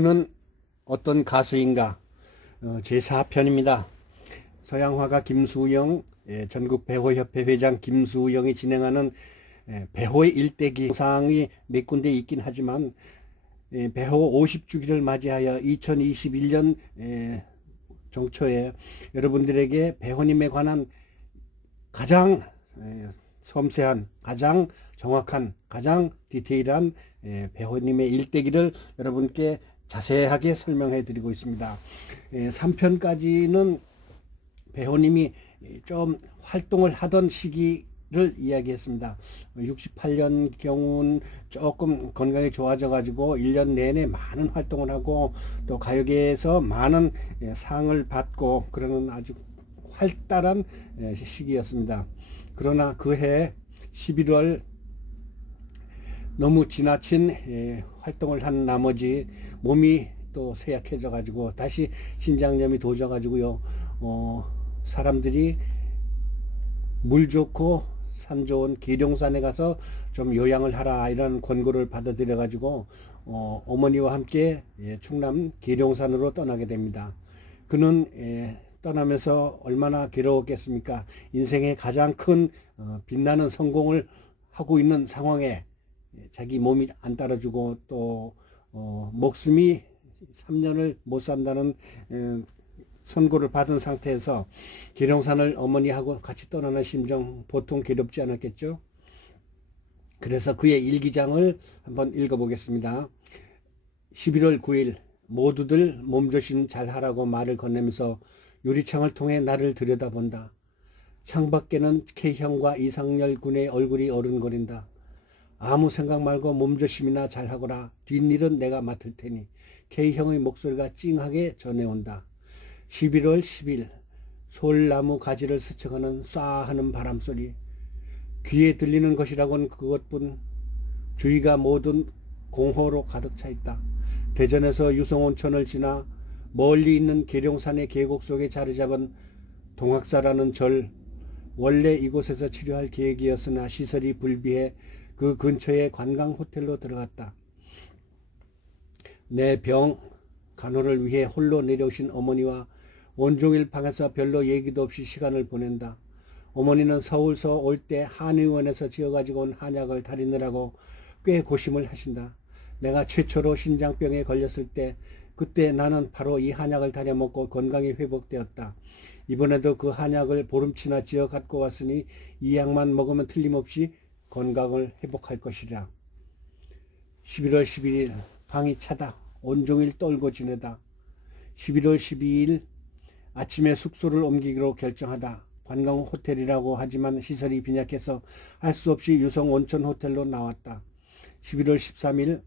그는 어떤 가수인가 어, 제4편입니다. 서양화가 김수영 예, 전국 배호협회 회장 김수영이 진행하는 예, 배호의 일대기 상이 몇 군데 있긴 하지만 예, 배호 50주기를 맞이하여 2021년 예, 정초에 여러분들에게 배호님에 관한 가장 예, 섬세한 가장 정확한 가장 디테일한 예, 배호님의 일대기를 여러분께 자세하게 설명해 드리고 있습니다. 예, 3편까지는 배호님이 좀 활동을 하던 시기를 이야기했습니다. 68년 경우는 조금 건강이 좋아져 가지고 1년 내내 많은 활동을 하고 또 가요계에서 많은 예, 상을 받고 그러는 아주 활달한 예, 시기였습니다. 그러나 그해 11월 너무 지나친 예, 활동을 한 나머지 몸이 또 쇠약해져 가지고 다시 신장염이 도져 가지고요. 어, 사람들이 물 좋고 산 좋은 계룡산에 가서 좀 요양을 하라 이런 권고를 받아들여 가지고 어, 어머니와 함께 예, 충남 계룡산으로 떠나게 됩니다. 그는 예, 떠나면서 얼마나 괴로웠겠습니까? 인생의 가장 큰 어, 빛나는 성공을 하고 있는 상황에 자기 몸이 안 따라주고 또 어, 목숨이 3년을 못 산다는 에, 선고를 받은 상태에서 계룡산을 어머니하고 같이 떠나는 심정 보통 괴롭지 않았겠죠. 그래서 그의 일기장을 한번 읽어보겠습니다. 11월 9일 모두들 몸조심 잘 하라고 말을 건네면서 유리창을 통해 나를 들여다본다. 창밖에는 K형과 이상열 군의 얼굴이 어른거린다. 아무 생각 말고 몸조심이나 잘하거라. 뒷일은 내가 맡을 테니. K형의 목소리가 찡하게 전해온다. 11월 10일 솔나무 가지를 스쳐가는 싸하는 바람소리. 귀에 들리는 것이라곤 그것뿐 주위가 모든 공허로 가득 차 있다. 대전에서 유성온천을 지나 멀리 있는 계룡산의 계곡 속에 자리 잡은 동학사라는 절 원래 이곳에서 치료할 계획이었으나 시설이 불비해 그 근처의 관광 호텔로 들어갔다. 내 병 간호를 위해 홀로 내려오신 어머니와 온종일 방에서 별로 얘기도 없이 시간을 보낸다. 어머니는 서울서 올 때 한의원에서 지어가지고 온 한약을 다리느라고 꽤 고심을 하신다. 내가 최초로 신장병에 걸렸을 때 그때 나는 바로 이 한약을 다려 먹고 건강이 회복되었다. 이번에도 그 한약을 보름치나 지어 갖고 왔으니 이 약만 먹으면 틀림없이 건강을 회복할 것이라. 11월 12일 방이 차다. 온종일 떨고 지내다. 11월 12일 아침에 숙소를 옮기기로 결정하다. 관광 호텔이라고 하지만 시설이 빈약해서 할 수 없이 유성 온천 호텔로 나왔다. 11월 13일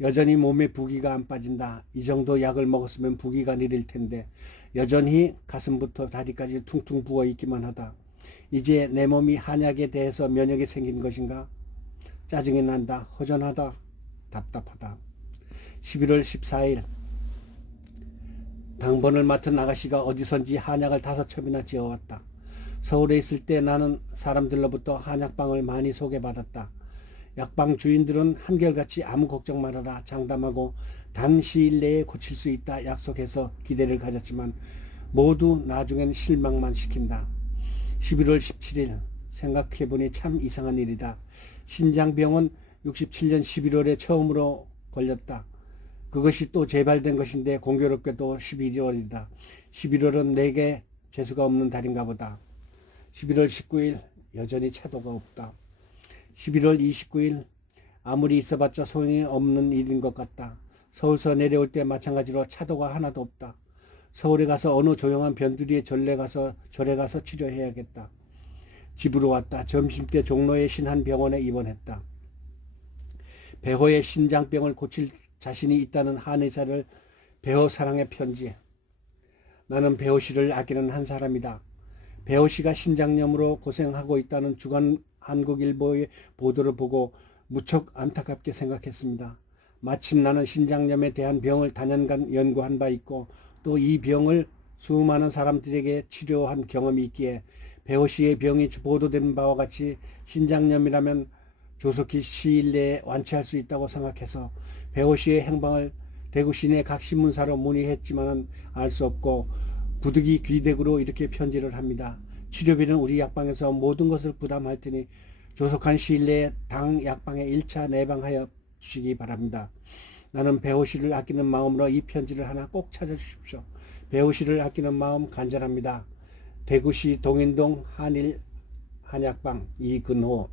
여전히 몸에 부기가 안 빠진다. 이 정도 약을 먹었으면 부기가 내릴 텐데 여전히 가슴부터 다리까지 퉁퉁 부어 있기만 하다. 이제 내 몸이 한약에 대해서 면역이 생긴 것인가? 짜증이 난다. 허전하다. 답답하다. 11월 14일 당번을 맡은 아가씨가 어디선지 한약을 다섯 첩이나 지어왔다. 서울에 있을 때 나는 사람들로부터 한약방을 많이 소개받았다. 약방 주인들은 한결같이 아무 걱정 말아라 장담하고 단 시일 내에 고칠 수 있다 약속해서 기대를 가졌지만 모두 나중엔 실망만 시킨다. 11월 17일 생각해보니 참 이상한 일이다. 신장병은 67년 11월에 처음으로 걸렸다. 그것이 또 재발된 것인데 공교롭게도 11월이다. 11월은 내게 재수가 없는 달인가 보다. 11월 19일 여전히 차도가 없다. 11월 29일 아무리 있어봤자 소용이 없는 일인 것 같다. 서울서 내려올 때 마찬가지로 차도가 하나도 없다. 서울에 가서 어느 조용한 변두리에 절에 가서 절에 가서 치료해야겠다. 집으로 왔다. 점심때 종로의 신한 병원에 입원했다. 배호의 신장병을 고칠 자신이 있다는 한의사를 배호 사랑의 편지. 나는 배호 씨를 아끼는 한 사람이다. 배호 씨가 신장염으로 고생하고 있다는 주간 한국일보의 보도를 보고 무척 안타깝게 생각했습니다. 마침 나는 신장염에 대한 병을 단연간 연구한 바 있고 또 이 병을 수많은 사람들에게 치료한 경험이 있기에 배호 씨의 병이 보도된 바와 같이 신장염이라면 조속히 시일 내에 완치할 수 있다고 생각해서 배호 씨의 행방을 대구 시내 각 신문사로 문의했지만은 알 수 없고 부득이 귀댁으로 이렇게 편지를 합니다. 치료비는 우리 약방에서 모든 것을 부담할 테니 조속한 시일 내에 당 약방에 1차 내방하여 주시기 바랍니다. 나는 배우 씨를 아끼는 마음으로 이 편지를 하나 꼭 찾아주십시오. 배우 씨를 아끼는 마음 간절합니다. 대구시 동인동 한일 한약방 이근호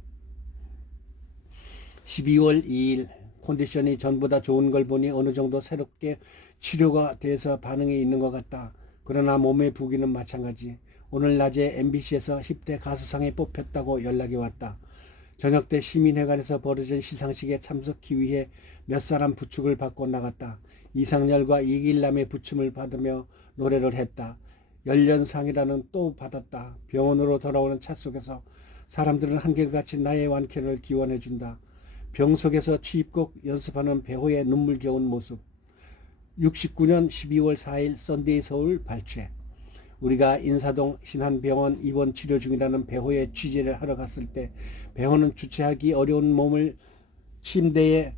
12월 2일 컨디션이 전보다 좋은 걸 보니 어느 정도 새롭게 치료가 돼서 반응이 있는 것 같다. 그러나 몸의 부기는 마찬가지. 오늘 낮에 MBC에서 10대 가수상에 뽑혔다고 연락이 왔다. 저녁 때 시민회관에서 벌어진 시상식에 참석하기 위해 몇 사람 부축을 받고 나갔다. 이상열과 이길남의 부춤을 받으며 노래를 했다. 열련상이라는 또 받았다. 병원으로 돌아오는 차 속에서 사람들은 한결같이 나의 완쾌를 기원해준다. 병 속에서 취입곡 연습하는 배우의 눈물겨운 모습. 69년 12월 4일 썬데이 서울 발췌. 우리가 인사동 신한병원 입원 치료 중이라는 배호의 취재를 하러 갔을 때 배호는 주체하기 어려운 몸을 침대에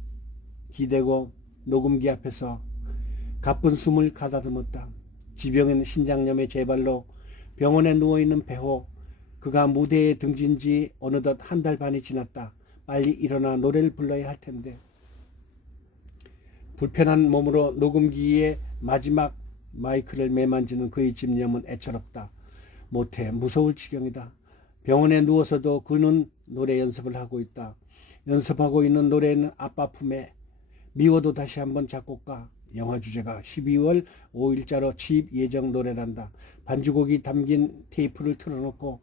기대고 녹음기 앞에서 가쁜 숨을 가다듬었다. 지병인 신장염의 재발로 병원에 누워있는 배호. 그가 무대에 등진 지 어느덧 한 달 반이 지났다. 빨리 일어나 노래를 불러야 할 텐데. 불편한 몸으로 녹음기의 마지막 마이크를 매만지는 그의 집념은 애처롭다. 못해 무서울 지경이다. 병원에 누워서도 그는 노래 연습을 하고 있다. 연습하고 있는 노래는 아빠 품에 미워도 다시 한번 작곡가 영화 주제가 12월 5일자로 취입 예정 노래란다. 반주곡이 담긴 테이프를 틀어놓고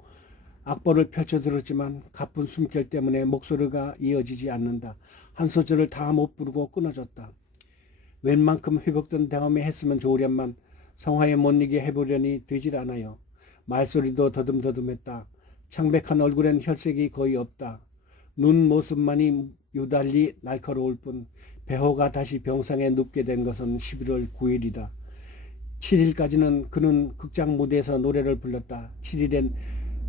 악보를 펼쳐 들었지만 가쁜 숨결 때문에 목소리가 이어지지 않는다. 한 소절을 다 못 부르고 끊어졌다. 웬만큼 회복된 다음에 했으면 좋으련만 성화에 못 이게 해보려니 되질 않아요. 말소리도 더듬더듬했다. 창백한 얼굴엔 혈색이 거의 없다. 눈 모습만이 유달리 날카로울 뿐 배호가 다시 병상에 눕게 된 것은 11월 9일이다. 7일까지는 그는 극장 무대에서 노래를 불렀다. 7일엔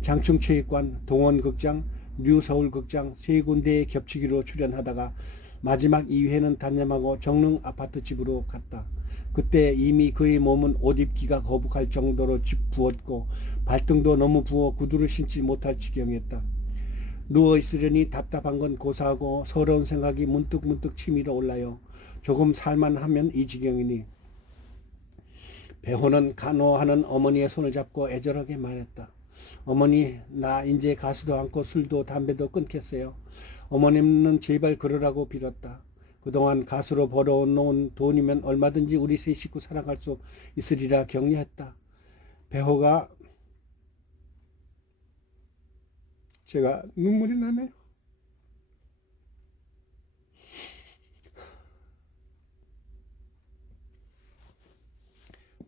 장충체육관, 동원극장, 뉴서울극장 세 군데에 겹치기로 출연하다가 마지막 2회는 단념하고 정릉 아파트 집으로 갔다. 그때 이미 그의 몸은 옷 입기가 거북할 정도로 부었고 발등도 너무 부어 구두를 신지 못할 지경이었다. 누워 있으려니 답답한 건 고사하고 서러운 생각이 문득 문득 치밀어 올라요. 조금 살만하면 이 지경이니. 배호는 간호하는 어머니의 손을 잡고 애절하게 말했다. 어머니, 나 이제 가수도 않고 술도 담배도 끊겠어요. 어머님은 제발 그러라고 빌었다. 그동안 가수로 벌어놓은 돈이면 얼마든지 우리 세 식구 살아갈 수 있으리라 격려했다. 배호가 제가 눈물이 나네요.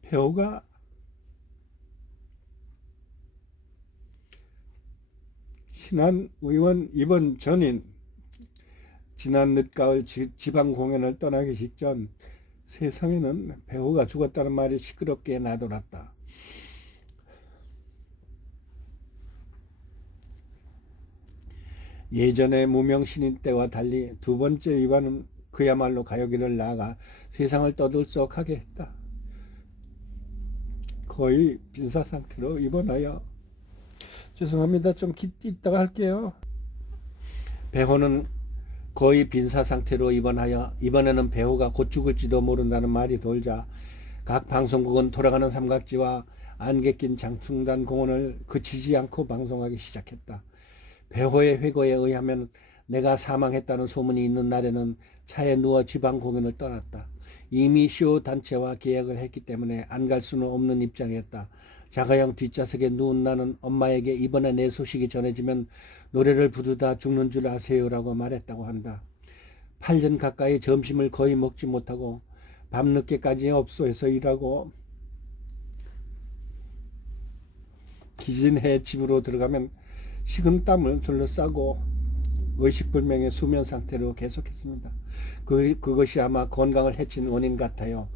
배호가 신한 의원 이번 전인 지난 늦가을 지방 공연을 떠나기 직전 세상에는 배우가 죽었다는 말이 시끄럽게 나돌았다. 예전의 무명 신인 때와 달리 두 번째 위반은 그야말로 가요기를 나가 세상을 떠들썩하게 했다. 거의 빈사 상태로 입원하여 죄송합니다. 좀 이따가 할게요. 배호는 거의 빈사 상태로 입원하여 이번에는 배우가 곧 죽을지도 모른다는 말이 돌자 각 방송국은 돌아가는 삼각지와 안개 낀 장충단 공원을 그치지 않고 방송하기 시작했다. 배호의 회고에 의하면 내가 사망했다는 소문이 있는 날에는 차에 누워 지방 공연을 떠났다. 이미 쇼 단체와 계약을 했기 때문에 안 갈 수는 없는 입장이었다. 자가용 뒷좌석에 누운 나는 엄마에게 이번에 내 소식이 전해지면 노래를 부르다 죽는 줄 아세요라고 말했다고 한다. 8년 가까이 점심을 거의 먹지 못하고 밤늦게까지 업소에서 일하고 기진해 집으로 들어가면 식은땀을 둘러싸고 의식불명의 수면 상태로 계속했습니다. 그, 그것이 아마 건강을 해친 원인 같아요.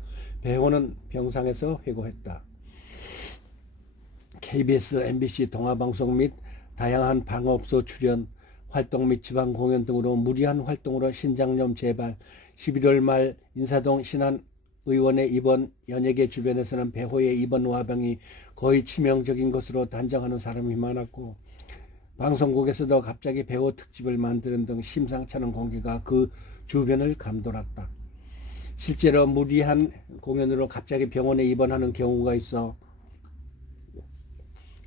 배우는 병상에서 회고했다. KBS, MBC 동화방송 및 다양한 방업소 출연, 활동 및 지방 공연 등으로 무리한 활동으로 신장염 재발, 11월 말 인사동 신안 의원의 입원 연예계 주변에서는 배호의 입원 와병이 거의 치명적인 것으로 단정하는 사람이 많았고 방송국에서도 갑자기 배호 특집을 만드는 등 심상찮은 공기가 그 주변을 감돌았다. 실제로 무리한 공연으로 갑자기 병원에 입원하는 경우가 있어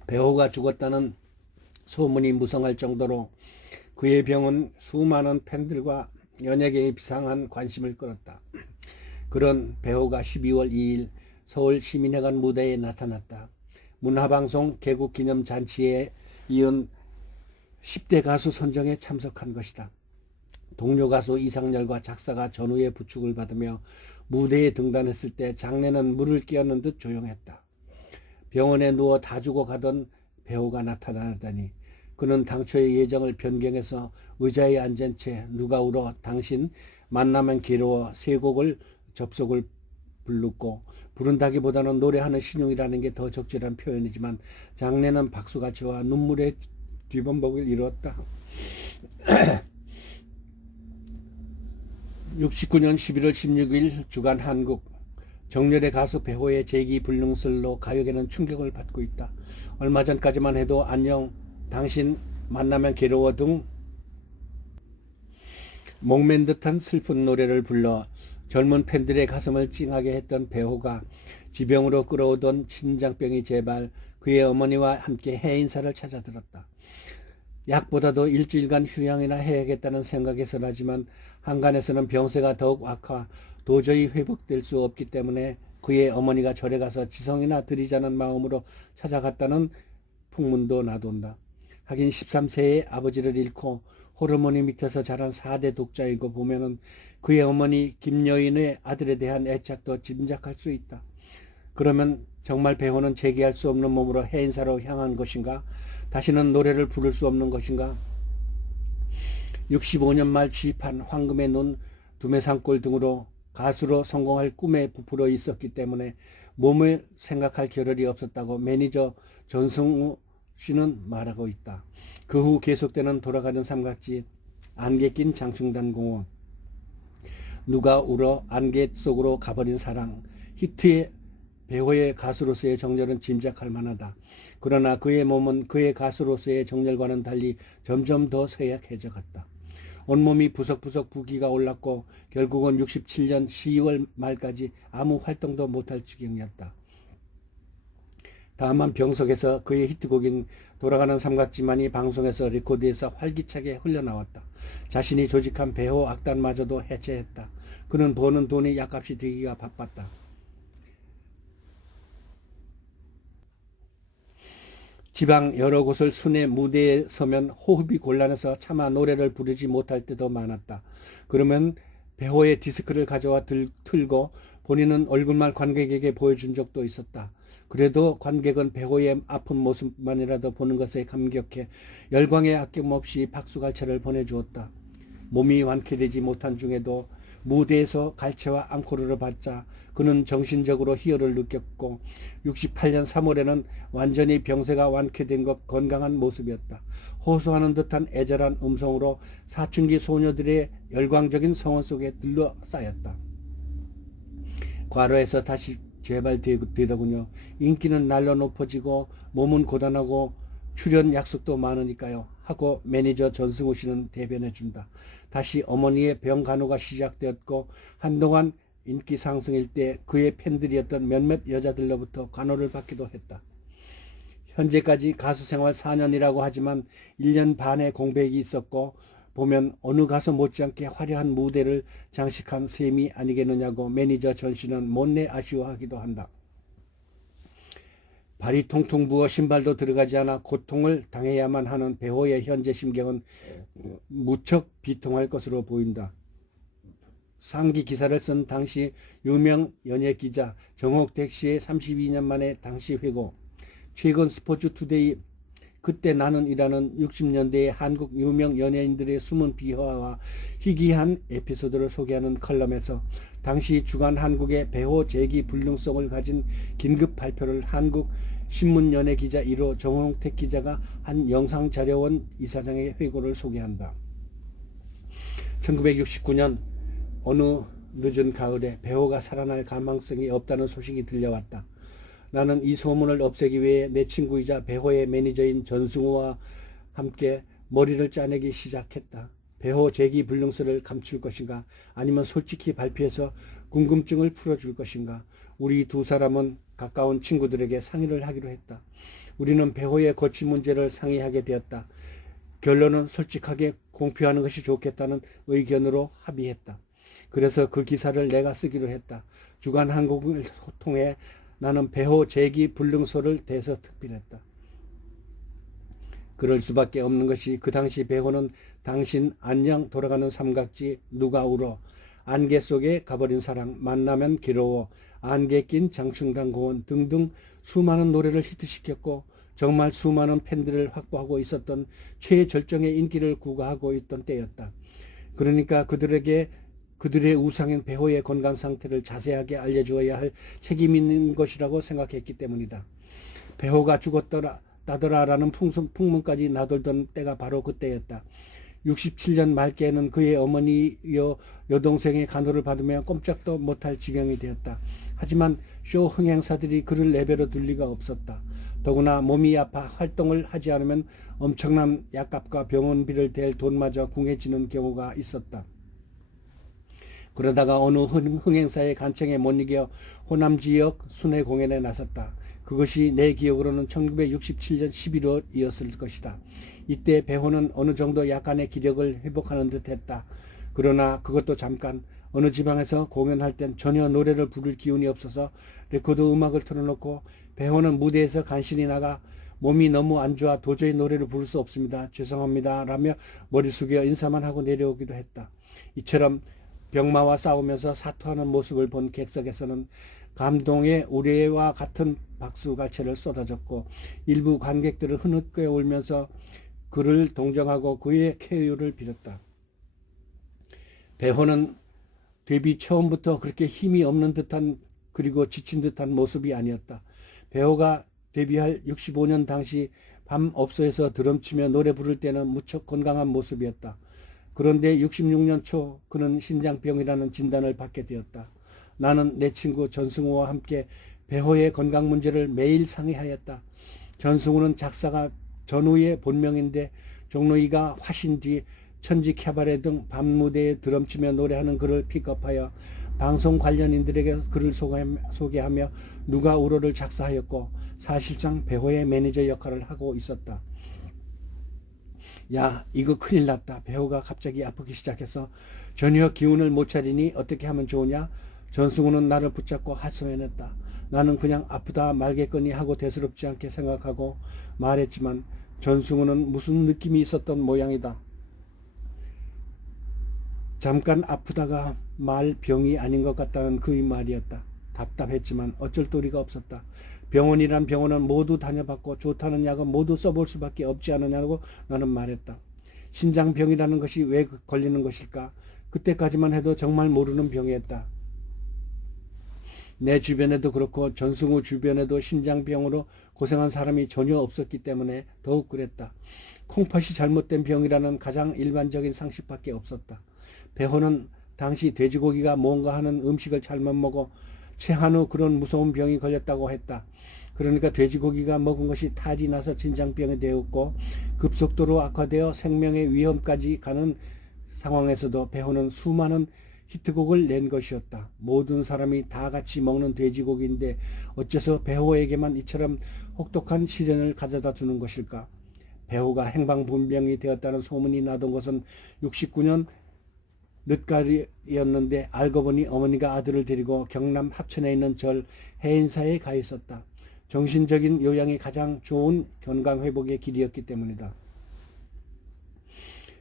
배우가 죽었다는 소문이 무성할 정도로 그의 병은 수많은 팬들과 연예계의 비상한 관심을 끌었다. 그런 배우가 12월 2일 서울 시민회관 무대에 나타났다. 문화방송 개국 기념 잔치에 이은 10대 가수 선정에 참석한 것이다. 동료 가수 이상열과 작사가 전후의 부축을 받으며 무대에 등단했을 때 장례는 물을 끼얹는 듯 조용했다. 병원에 누워 다 죽어 가던 배우가 나타나다니 그는 당초의 예정을 변경해서 의자에 앉은 채 누가 울어 당신 만나면 괴로워 세 곡을 접속을 부르고 부른다기보다는 노래하는 신용이라는 게 더 적절한 표현이지만 장례는 박수가 치와 눈물의 뒤범벅을 이루었다. 69년 11월 16일 주간 한국 정렬의 가수 배호의 재기 불능설로 가요계는 충격을 받고 있다. 얼마 전까지만 해도 안녕 당신 만나면 괴로워 등 목맨 듯한 슬픈 노래를 불러 젊은 팬들의 가슴을 찡하게 했던 배호가 지병으로 끌어오던 신장병이 재발 그의 어머니와 함께 해인사를 찾아들었다. 약보다도 일주일간 휴양이나 해야겠다는 생각에서라지만 한간에서는 병세가 더욱 악화 도저히 회복될 수 없기 때문에 그의 어머니가 절에 가서 지성이나 드리자는 마음으로 찾아갔다는 풍문도 나돈다. 하긴 13세의 아버지를 잃고 호르몬이 밑에서 자란 4대 독자이고 보면은 그의 어머니 김여인의 아들에 대한 애착도 짐작할 수 있다. 그러면 정말 배우는 재기할 수 없는 몸으로 해인사로 향한 것인가? 다시는 노래를 부를 수 없는 것인가? 65년 말 취입한 황금의 눈, 두메산골 등으로 가수로 성공할 꿈에 부풀어 있었기 때문에 몸을 생각할 겨를이 없었다고 매니저 전승우 씨는 말하고 있다. 그 후 계속되는 돌아가는 삼각지, 안개 낀 장충단 공원, 누가 울어 안개 속으로 가버린 사랑, 히트의 배우의 가수로서의 정열은 짐작할 만하다. 그러나 그의 몸은 그의 가수로서의 정열과는 달리 점점 더 쇠약해져 갔다. 온몸이 부석부석 부기가 올랐고 결국은 67년 12월 말까지 아무 활동도 못할 지경이었다. 다만 병석에서 그의 히트곡인 돌아가는 삼각지만이 방송에서 레코드에서 활기차게 흘러나왔다. 자신이 조직한 배호 악단마저도 해체했다. 그는 버는 돈이 약값이 되기가 바빴다. 지방 여러 곳을 순회 무대에 서면 호흡이 곤란해서 차마 노래를 부르지 못할 때도 많았다. 그러면 배호의 디스크를 가져와 들, 틀고 본인은 얼굴만 관객에게 보여준 적도 있었다. 그래도 관객은 배호의 아픈 모습만이라도 보는 것에 감격해 열광에 아낌없이 박수갈채를 보내주었다. 몸이 완쾌되지 못한 중에도 무대에서 갈채와 앙코르를 받자 그는 정신적으로 희열을 느꼈고 68년 3월에는 완전히 병세가 완쾌된 것 건강한 모습이었다. 호소하는 듯한 애절한 음성으로 사춘기 소녀들의 열광적인 성원 속에 들러싸였다. 과로에서 다시 재발되더군요. 인기는 날로 높아지고 몸은 고단하고 출연 약속도 많으니까요. 하고 매니저 전승우 씨는 대변해 준다. 다시 어머니의 병 간호가 시작되었고 한동안 인기 상승일 때 그의 팬들이었던 몇몇 여자들로부터 간호를 받기도 했다. 현재까지 가수 생활 4년이라고 하지만 1년 반의 공백이 있었고 보면 어느 가수 못지않게 화려한 무대를 장식한 셈이 아니겠느냐고 매니저 전 씨는 못내 아쉬워하기도 한다. 발이 통통 부어 신발도 들어가지 않아 고통을 당해야만 하는 배호의 현재 심경은 무척 비통할 것으로 보인다. 상기 기사를 쓴 당시 유명 연예 기자 정옥택 씨의 32년 만에 당시 회고, 최근 스포츠 투데이 그때 나는 이라는 60년대의 한국 유명 연예인들의 숨은 비화와 희귀한 에피소드를 소개하는 컬럼에서 당시 주간 한국의 배호 재기 불능성을 가진 긴급 발표를 한국 신문연예 기자 1호 정홍택 기자가 한 영상 자료원 이사장의 회고를 소개한다. 1969년 어느 늦은 가을에 배호가 살아날 가망성이 없다는 소식이 들려왔다. 나는 이 소문을 없애기 위해 내 친구이자 배호의 매니저인 전승우와 함께 머리를 짜내기 시작했다. 배호 재기 불능설을 감출 것인가 아니면 솔직히 발표해서 궁금증을 풀어줄 것인가 우리 두 사람은 가까운 친구들에게 상의를 하기로 했다. 우리는 배호의 거취 문제를 상의하게 되었다. 결론은 솔직하게 공표하는 것이 좋겠다는 의견으로 합의했다. 그래서 그 기사를 내가 쓰기로 했다. 주간 한국을 통해 나는 배호 재기 불능소를 대서 특필했다. 그럴 수밖에 없는 것이 그 당시 배호는 당신 안녕 돌아가는 삼각지 누가 울어 안개 속에 가버린 사랑 만나면 괴로워 안개 낀 장충당 공원 등등 수많은 노래를 히트시켰고 정말 수많은 팬들을 확보하고 있었던 최절정의 인기를 구가하고 있던 때였다. 그러니까 그들에게 그들의 우상인 배호의 건강 상태를 자세하게 알려주어야 할 책임 있는 것이라고 생각했기 때문이다. 배호가 죽었더라 나더라라는 풍문까지 나돌던 때가 바로 그때였다. 67년 말께에는 그의 어머니여 여동생의 간호를 받으며 꼼짝도 못할 지경이 되었다. 하지만 쇼 흥행사들이 그를 내버려 둘 리가 없었다. 더구나 몸이 아파 활동을 하지 않으면 엄청난 약값과 병원비를 댈 돈마저 궁해지는 경우가 있었다. 그러다가 어느 흥행사의 간청에 못 이겨 호남 지역 순회 공연에 나섰다. 그것이 내 기억으로는 1967년 11월이었을 것이다. 이때 배호는 어느 정도 약간의 기력을 회복하는 듯 했다. 그러나 그것도 잠깐 어느 지방에서 공연할 땐 전혀 노래를 부를 기운이 없어서 레코드 음악을 틀어놓고 배호는 무대에서 간신히 나가 몸이 너무 안 좋아 도저히 노래를 부를 수 없습니다. 죄송합니다. 라며 머리 숙여 인사만 하고 내려오기도 했다. 이처럼 병마와 싸우면서 사투하는 모습을 본 객석에서는 감동의 우레와 같은 박수갈채를 쏟아졌고 일부 관객들은 흐느껴 울면서 그를 동정하고 그의 쾌유를 빌었다. 배호는 데뷔 처음부터 그렇게 힘이 없는 듯한 그리고 지친 듯한 모습이 아니었다. 배호가 데뷔할 65년 당시 밤 업소에서 드럼치며 노래 부를 때는 무척 건강한 모습이었다. 그런데 66년 초 그는 신장병이라는 진단을 받게 되었다. 나는 내 친구 전승우와 함께 배호의 건강 문제를 매일 상의하였다. 전승우는 작사가 전우의 본명인데 종로이가 화신 뒤 천지 캐바레 등 밤무대에 드럼치며 노래하는 그를 픽업하여 방송 관련인들에게 그를 소개하며 누가 우로를 작사하였고 사실상 배호의 매니저 역할을 하고 있었다. 야 이거 큰일 났다. 배우가 갑자기 아프기 시작해서 전혀 기운을 못 차리니 어떻게 하면 좋으냐? 전승우는 나를 붙잡고 하소연했다. 나는 그냥 아프다 말겠거니 하고 대수롭지 않게 생각하고 말했지만 전승우는 무슨 느낌이 있었던 모양이다. 잠깐 아프다가 말 병이 아닌 것 같다는 그의 말이었다. 답답했지만 어쩔 도리가 없었다. 병원이란 병원은 모두 다녀봤고 좋다는 약은 모두 써볼 수밖에 없지 않느냐고 나는 말했다. 신장병이라는 것이 왜 걸리는 것일까? 그때까지만 해도 정말 모르는 병이었다. 내 주변에도 그렇고 전승우 주변에도 신장병으로 고생한 사람이 전혀 없었기 때문에 더욱 그랬다. 콩팥이 잘못된 병이라는 가장 일반적인 상식밖에 없었다. 배호는 당시 돼지고기가 뭔가 하는 음식을 잘못 먹어 후 그런 무서운 병이 걸렸다고 했다. 그러니까 돼지고기가 먹은 것이 탈이 나서 진장병이 되었고 급속도로 악화되어 생명의 위험까지 가는 상황에서도 배호는 수많은 히트곡을 낸 것이었다. 모든 사람이 다 같이 먹는 돼지고기인데 어째서 배호에게만 이처럼 혹독한 시련을 가져다 주는 것일까? 배호가 행방불명이 되었다는 소문이 나던 것은 69년 늦가을이었는데 알고 보니 어머니가 아들을 데리고 경남 합천에 있는 절 해인사에 가 있었다. 정신적인 요양이 가장 좋은 건강 회복의 길이었기 때문이다.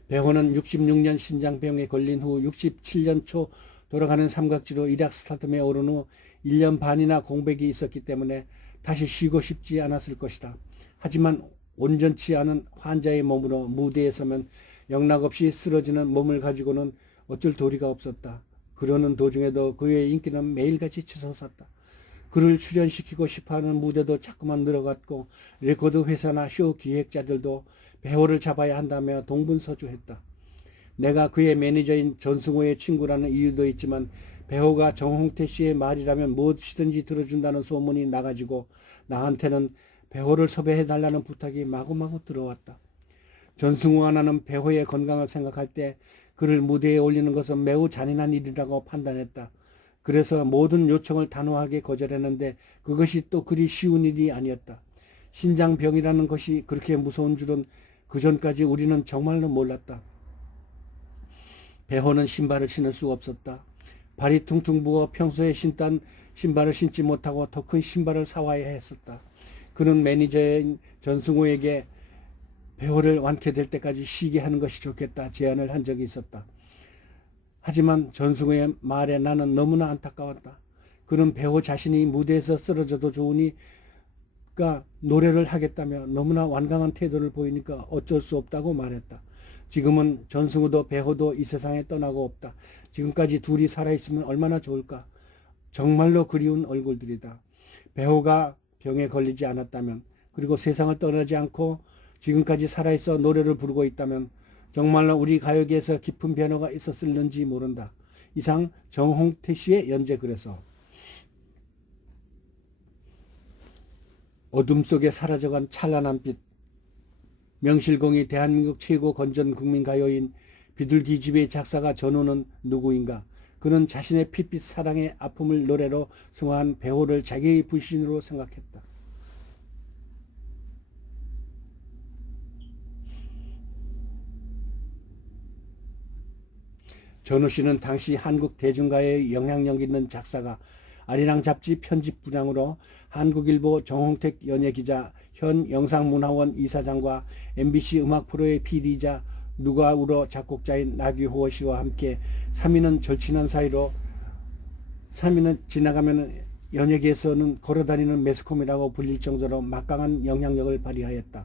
배호는 66년 신장병에 걸린 후 67년 초 돌아가는 삼각지로 일약 스타트에 오른 후 1년 반이나 공백이 있었기 때문에 다시 쉬고 싶지 않았을 것이다. 하지만 온전치 않은 환자의 몸으로 무대에 서면 영락없이 쓰러지는 몸을 가지고는 어쩔 도리가 없었다. 그러는 도중에도 그의 인기는 매일같이 치솟았다. 그를 출연시키고 싶어하는 무대도 자꾸만 늘어갔고 레코드 회사나 쇼 기획자들도 배우를 잡아야 한다며 동분서주했다. 내가 그의 매니저인 전승호의 친구라는 이유도 있지만 배우가 정홍태 씨의 말이라면 무엇이든지 들어준다는 소문이 나가지고 나한테는 배우를 섭외해 달라는 부탁이 마구마구 들어왔다. 전승우 하나는 배우의 건강을 생각할 때 그를 무대에 올리는 것은 매우 잔인한 일이라고 판단했다. 그래서 모든 요청을 단호하게 거절했는데 그것이 또 그리 쉬운 일이 아니었다. 신장병이라는 것이 그렇게 무서운 줄은 그 전까지 우리는 정말로 몰랐다. 배호는 신발을 신을 수 없었다. 발이 퉁퉁 부어 평소에 신던 신발을 신지 못하고 더 큰 신발을 사와야 했었다. 그는 매니저인 전승호에게 배호를 완쾌될 때까지 쉬게 하는 것이 좋겠다 제안을 한 적이 있었다. 하지만 전승호의 말에 나는 너무나 안타까웠다. 그는 배우 자신이 무대에서 쓰러져도 좋으니 가 노래를 하겠다며 너무나 완강한 태도를 보이니까 어쩔 수 없다고 말했다. 지금은 전승우도 배호도 이 세상에 떠나고 없다. 지금까지 둘이 살아있으면 얼마나 좋을까. 정말로 그리운 얼굴들이다. 배호가 병에 걸리지 않았다면 그리고 세상을 떠나지 않고 지금까지 살아있어 노래를 부르고 있다면 정말로 우리 가요계에서 깊은 변화가 있었을는지 모른다. 이상 정홍태 씨의 연재 그래서 어둠 속에 사라져간 찬란한 빛 명실공히 대한민국 최고 건전 국민 가요인 비둘기 집의 작사가 전우는 누구인가? 그는 자신의 핏빛 사랑의 아픔을 노래로 승화한 배우를 자기의 불신으로 생각했다. 전우 씨는 당시 한국 대중가의 영향력 있는 작사가 아리랑 잡지 편집 부장으로 한국일보 정홍택 연예기자 현 영상문화원 이사장과 MBC 음악 프로의 PD이자 누가 울어 작곡자인 나규호 씨와 함께 3위는 절친한 사이로 3위는 지나가면 연예계에서는 걸어다니는 매스컴이라고 불릴 정도로 막강한 영향력을 발휘하였다.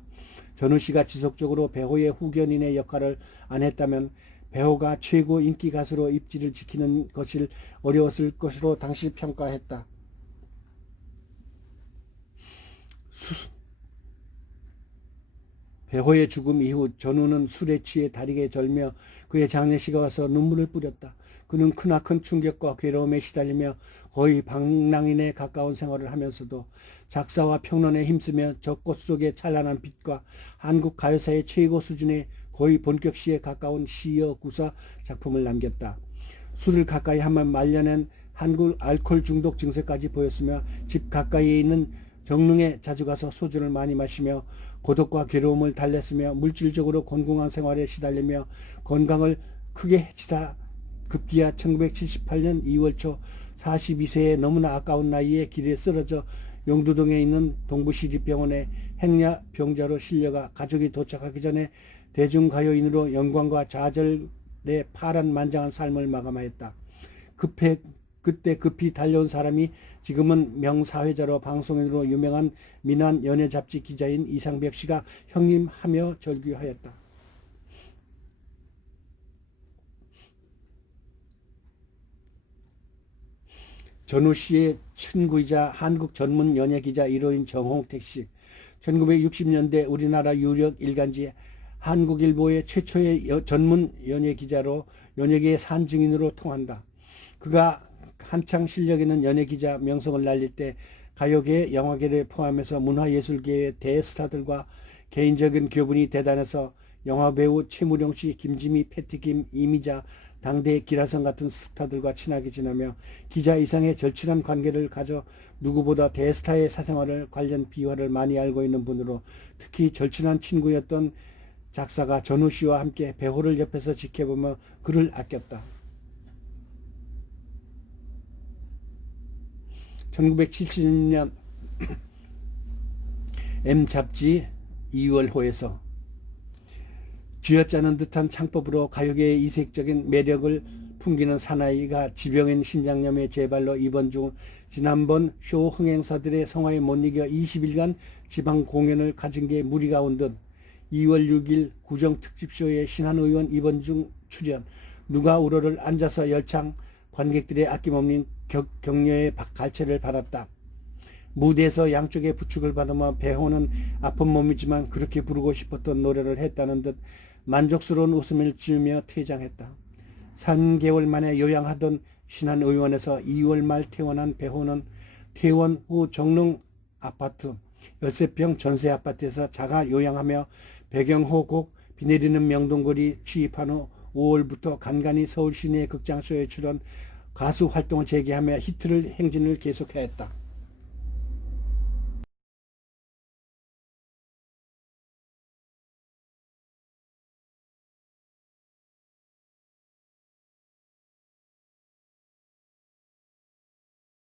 전우 씨가 지속적으로 배우의 후견인의 역할을 안 했다면 배우가 최고 인기 가수로 입지를 지키는 것이 어려웠을 것으로 당시 평가했다. 수, 배호의 죽음 이후 전우는 술에 취해 다리게 절며 그의 장례식에 와서 눈물을 뿌렸다. 그는 크나큰 충격과 괴로움에 시달리며 거의 방랑인에 가까운 생활을 하면서도 작사와 평론에 힘쓰며 저 꽃 속의 찬란한 빛과 한국 가요사의 최고 수준의 거의 본격 시에 가까운 시여 구사 작품을 남겼다. 술을 가까이 하면 말려낸 한국 알코올 중독 증세까지 보였으며 집 가까이에 있는 정릉에 자주 가서 소주를 많이 마시며 고독과 괴로움을 달랬으며 물질적으로 곤궁한 생활에 시달리며 건강을 크게 해치다 급기야 1978년 2월 초 42세의 너무나 아까운 나이에 길에 쓰러져 영두동에 있는 동부시립병원에 행야 병자로 실려가 가족이 도착하기 전에 대중가요인으로 영광과 좌절의 파란 만장한 삶을 마감하였다. 급해 그때 급히 달려온 사람이 지금은 명사회자로 방송인으로 유명한 민한 연예 잡지 기자인 이상백 씨가 형님 하며 절규하였다. 전우 씨의 친구이자 한국 전문 연예 기자 1호인 정홍택 씨. 1960년대 우리나라 유력 일간지 한국일보의 최초의 여, 전문 연예 기자로 연예계의 산증인으로 통한다. 그가 한창 실력 있는 연예 기자 명성을 날릴 때 가요계, 영화계를 포함해서 문화예술계의 대스타들과 개인적인 교분이 대단해서 영화배우 최무룡 씨, 김지미, 패티김, 이미자, 당대 기라성 같은 스타들과 친하게 지내며 기자 이상의 절친한 관계를 가져 누구보다 대스타의 사생활을 관련 비화를 많이 알고 있는 분으로 특히 절친한 친구였던 작사가 전우 씨와 함께 배호를 옆에서 지켜보며 그를 아꼈다. 1970년 M 잡지 2월호에서 쥐어짜는 듯한 창법으로 가요계의 이색적인 매력을 풍기는 사나이가 지병인 신장염의 재발로 입원 중 지난번 쇼 흥행사들의 성화에 못 이겨 20일간 지방 공연을 가진 게 무리가 온 듯 2월 6일 구정특집쇼에 신한 의원 입원 중 출연 누가 울어를 앉아서 열창 관객들의 아낌없는 격려의 갈채를 받았다. 무대에서 양쪽의 부축을 받으며 배호는 아픈 몸이지만 그렇게 부르고 싶었던 노래를 했다는 듯 만족스러운 웃음을 지으며 퇴장했다. 3개월 만에 요양하던 신한 의원에서 2월 말 퇴원한 배호는 퇴원 후 정릉 아파트 열세평 전세 아파트에서 자가 요양하며 배경호 곡 비 내리는 명동거리 취입한 후 5월부터 간간히 서울 시내 극장쇼에 출연 가수 활동을 재개하며 히트를 행진을 계속했다.